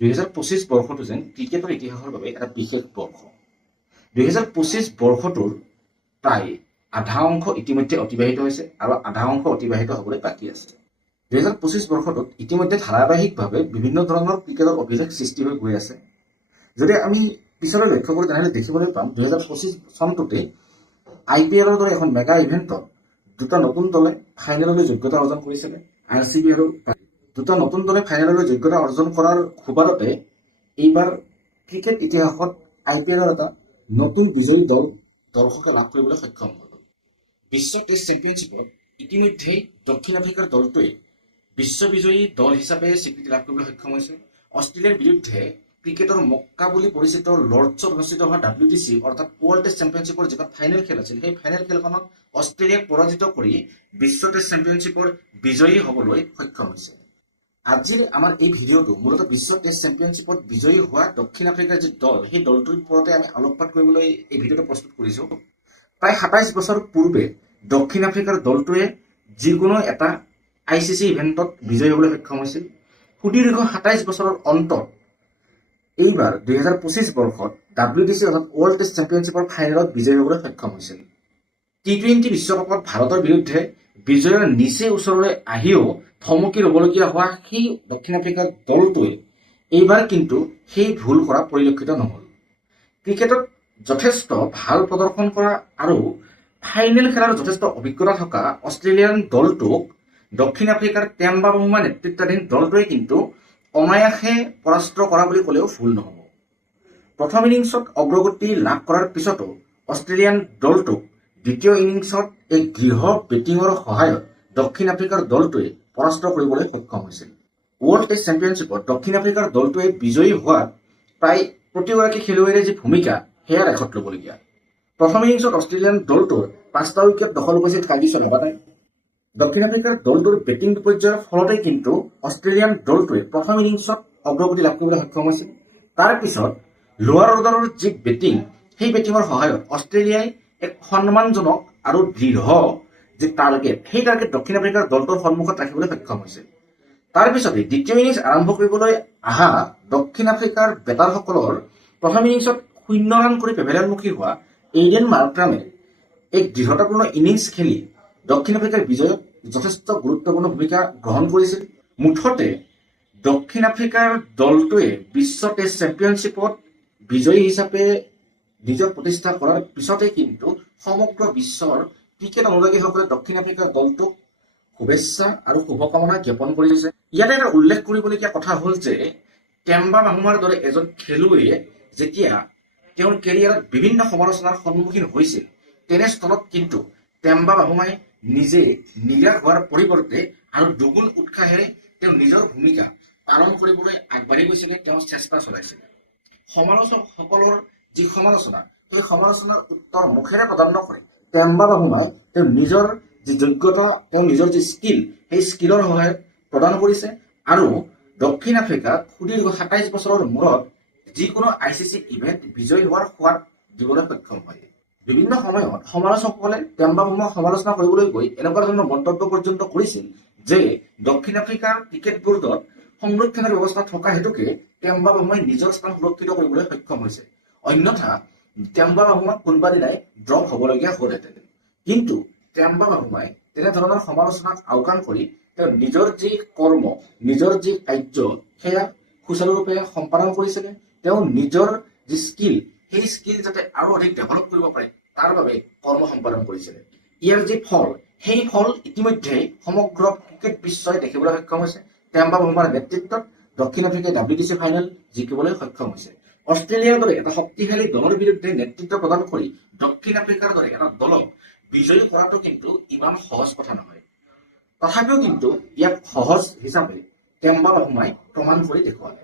2025 বৰ্ষটো যেন ক্ৰিকেটৰ ইতিহাসৰ বাবে এটা বিশেষ বৰ্ষ। 2025 বৰ্ষটোৰ প্ৰায় আধা অংশ ইতিমধ্যে অতিবাহিত হৈছে আৰু আধা অংশ অতিবাহিত হ'বলৈ বাকী আছে। 2025 বৰ্ষটোত ইতিমধ্যে ধাৰাবাহিকভাৱে বিভিন্ন ধৰণৰ ক্ৰিকেটৰ অভিলেখ সৃষ্টি হৈ গৈ আছে। যদি আমি পিছলৈ লক্ষ্য কৰোঁ তেনেহ'লে দেখিবলৈ পাম 2025 চনটোতে IPL দৰে এখন মেগা ইভেণ্টত দুটা নতুন দলে ফাইনেললৈ যোগ্যতা অৰ্জন কৰিছিলে। RCB আৰু দুটা নতুন দলে ফাইনেললৈ যোগ্যতা অৰ্জন কৰাৰ সুবাদতে এইবাৰ ক্ৰিকেট ইতিহাসত IPL এটা নতুন বিজয়ী দল দৰ্শকে লাভ কৰিবলৈ সক্ষম হ'ল। বিশ্ব টেষ্ট চেম্পিয়নশ্বিপত ইতিমধ্যেই দক্ষিণ আফ্ৰিকাৰ দলটোৱে বিশ্ববিজয়ী দল হিচাপে স্বীকৃতি লাভ কৰিবলৈ সক্ষম হৈছে। অষ্ট্ৰেলিয়াৰ বিৰুদ্ধে ক্ৰিকেটৰ মক্কা বুলি পৰিচিত লৰ্ডছত অনুষ্ঠিত হোৱা WTC অৰ্থাৎ ৱৰ্ল্ড টেষ্ট চেম্পিয়নশ্বিপৰ যিখন ফাইনেল খেল আছিল, সেই ফাইনেল খেলখনত অষ্ট্ৰেলিয়াক পৰাজিত কৰি বিশ্ব টেষ্ট চেম্পিয়নশ্বিপৰ বিজয়ী হ'বলৈ সক্ষম হৈছে। আজিৰ আমাৰ এই ভিডিঅ'টো মূলতঃ বিশ্ব টেষ্ট চেম্পিয়নশ্বিপত বিজয়ী হোৱা দক্ষিণ আফ্ৰিকাৰ যি দল, সেই দলটোৰ ওপৰতে আমি আলোকপাত কৰিবলৈ এই ভিডিঅ'টো প্ৰস্তুত কৰিছোঁ। প্ৰায় 27 বছৰ পূৰ্বে দক্ষিণ আফ্ৰিকাৰ দলটোৱে যিকোনো এটা ICC ইভেণ্টত বিজয়ী হ'বলৈ সক্ষম হৈছিল। সুদীৰ্ঘ 27 বছৰৰ অন্তত এইবাৰ 2025 বৰ্ষত WTC অৰ্থাৎ ৱৰ্ল্ড টেষ্ট চেম্পিয়নশ্বিপৰ ফাইনেলত বিজয়ী হ'বলৈ সক্ষম হৈছিল। T20 বিশ্বকাপত ভাৰতৰ বিৰুদ্ধে বিজয়ৰ নিচেই ওচৰলৈ আহিও থমকি ৰ'বলগীয়া হোৱা সেই দক্ষিণ আফ্ৰিকাৰ দলটোৱে এইবাৰ কিন্তু সেই ভুল কৰা পৰিলক্ষিত নহ'ল। ক্ৰিকেটত যথেষ্ট ভাল প্ৰদৰ্শন কৰা আৰু ফাইনেল খেলাৰ যথেষ্ট অভিজ্ঞতা থকা অষ্ট্ৰেলিয়ান দলটোক দক্ষিণ আফ্ৰিকাৰ টেম্বা বামুমা নেতৃত্বাধীন দলটোৱে কিন্তু অনায়াসে পৰাস্ত কৰা বুলি ক'লেও ভুল নহ'ব। প্ৰথম ইনিংছত অগ্ৰগতি লাভ কৰাৰ পিছতো অষ্ট্ৰেলিয়ান দলটোক দ্বিতীয় ইনিংছত এক দৃঢ় বেটিঙৰ সহায়ত দক্ষিণ আফ্ৰিকাৰ দলটোৱে পৰাস্ত কৰিবলৈ সক্ষম হৈছিল। ৱৰ্ল্ড টেষ্ট চেম্পিয়নশ্বিপত দক্ষিণ আফ্ৰিকাৰ দলটোৱে বিজয়ী হোৱাত প্ৰায় প্ৰতিগৰাকী খেলুৱৈৰে যি ভূমিকা সেয়া ৰেকৰ্ড ল'বলগীয়া। প্ৰথম ইনিংছত অষ্ট্ৰেলিয়ান দলটোৰ 5টা উইকেট দখল কৰিছিল কাগিছো ৰাবাডাই। দক্ষিণ আফ্ৰিকাৰ দলটোৰ বেটিং বিপৰ্যয়ৰ ফলতে কিন্তু অষ্ট্ৰেলিয়ান দলটোৱে প্ৰথম ইনিংছত অগ্ৰগতি লাভ কৰিবলৈ সক্ষম হৈছিল। তাৰ পিছত লোৱাৰ অৰ্ডাৰৰ যি বেটিং, সেই বেটিঙৰ সহায়ত অষ্ট্ৰেলিয়াই এক সন্মানজনক আৰু দৃঢ় যি টাৰ্গেট, সেই টাৰ্গেট দক্ষিণ আফ্ৰিকাৰ দলটোৰ সন্মুখত ৰাখিবলৈ সক্ষম হৈছিল। তাৰ পিছতে দ্বিতীয় ইনিংছ আৰম্ভ কৰিবলৈ অহা দক্ষিণ আফ্ৰিকাৰ বেটাৰসকলৰ প্ৰথম ইনিংছত 0 ৰান কৰি পেভিলিয়নমুখী হোৱা এইডেন মাৰ্ক্ৰামে এক দৃঢ়তাপূৰ্ণ ইনিংছ খেলি দক্ষিণ আফ্ৰিকাৰ বিজয়ত যথেষ্ট গুৰুত্বপূৰ্ণ ভূমিকা গ্ৰহণ কৰিছিল। মুঠতে দক্ষিণ আফ্ৰিকাৰ দলটোৱে বিশ্ব টেষ্ট চেম্পিয়নশ্বিপত বিজয়ী হিচাপে নিজৰ প্ৰতিষ্ঠা কৰাৰ পিছতে কিন্তু সমগ্ৰ বিশ্বৰ ক্ৰিকেট অনুৰাগীসকলে দক্ষিণ আফ্ৰিকাৰ দলটোক শুভেচ্ছা আৰু শুভকামনা জ্ঞাপন কৰিছে। ইয়াতে এটা উল্লেখ কৰিবলগীয়া কথা হ'ল যে টেম্বা বামুমাৰ দৰে এজন খেলুৱৈয়ে যেতিয়া তেওঁৰ কেৰিয়াৰত বিভিন্ন সমালোচনাৰ সন্মুখীন হৈছিল, তেনেস্থলত কিন্তু টেম্বা বামুমাই নিজে নিৰাশ হোৱাৰ পৰিৱৰ্তে আৰু দুগুণ উৎসাহেৰে তেওঁ নিজৰ ভূমিকা পালন কৰিবলৈ আগবাঢ়ি গৈছিলে, তেওঁ চেষ্টা চলাইছিলে। সমালোচকসকলৰ যি সমালোচনা, সেই সমালোচনাৰ উত্তৰ মুখেৰে প্ৰদান নকৰে টেম্বা বামুমাই তেওঁ নিজৰ যি যোগ্যতা, তেওঁ নিজৰ যি স্কিল, সেই স্কিলৰ সহায়ত প্ৰদান কৰিছে আৰু দক্ষিণ আফ্ৰিকাক সুদীৰ্ঘ 27 বছৰৰ মূৰত যিকোনো ICC ইভেণ্ট বিজয়ী হোৱাৰ সোৱাদ দিবলৈ সক্ষম হয়। বিভিন্ন সময়ত সমালোচকসকলে টেম্বা বামুমাক সমালোচনা কৰিবলৈ গৈ এনেকুৱা ধৰণৰ মন্তব্য পৰ্যন্ত কৰিছিল যে দক্ষিণ আফ্ৰিকাৰ ক্ৰিকেট বোৰ্ডত সংৰক্ষণৰ ব্যৱস্থা থকা হেতুকে টেম্বা বামুমাই নিজৰ স্থান সুৰক্ষিত কৰিবলৈ সক্ষম হৈছে, অন্যথা টেম্বা বামুমাক কোনোবা দিনাই ড্ৰপ হ'বলগীয়া হ'লহেঁতেন। কিন্তু টেম্বা বামুমাই তেনেধৰণৰ সমালোচনাক আওকাণ কৰি তেওঁ নিজৰ যি কৰ্ম, নিজৰ যি কাৰ্য, সেয়া সুচাৰুৰূপে সম্পাদন কৰিছিলে। তেওঁ নিজৰ যি স্কিল, সেই স্কিল যাতে আৰু অধিক ডেভেলপ কৰিব পাৰে তাৰ বাবে কৰ্ম সম্পাদন কৰিছিলে। ইয়াৰ যি ফল, সেই ফল ইতিমধ্যে সমগ্ৰ ক্ৰিকেট বিশ্বই দেখিবলৈ সক্ষম হৈছে। টেম্বা বামুমাৰ নেতৃত্বত দক্ষিণ আফ্ৰিকাই WTC ফাইনেল জিকিবলৈ সক্ষম হৈছে। অষ্ট্ৰেলিয়াৰ দৰে এটা শক্তিশালী দলৰ বিৰুদ্ধে নেতৃত্ব প্ৰদান কৰি দক্ষিণ আফ্ৰিকাৰ দৰে এটা দলক বিজয়ী কৰাটো কিন্তু ইমান সহজ কথা নহয়। তথাপিও কিন্তু ইয়াক সহজ হিচাপে টেম্বা বামুমাই প্ৰমাণ কৰি দেখুৱালে।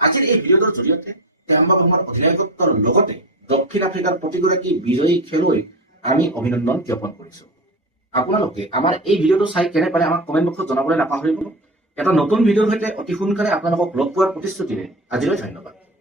আজিৰ এই ভিডিঅ'টোৰ জৰিয়তে টেম্বা বামুমাৰ অধিনায়কত্বৰ লগতে দক্ষিণ আফ্ৰিকাৰ প্ৰতিগৰাকী বিজয়ী খেলুৱৈক আমি অভিনন্দন জ্ঞাপন কৰিছোঁ। আপোনালোকে আমাৰ এই ভিডিঅ'টো চাই কেনে পালে আমাক কমেণ্ট বক্সত জনাবলৈ নাপাহৰিব। এটা নতুন ভিডিঅ'ৰ সৈতে অতি সোনকালে আপোনালোকক লগ পোৱাৰ প্ৰতিশ্ৰুতিৰে আজিলৈ ধন্যবাদ।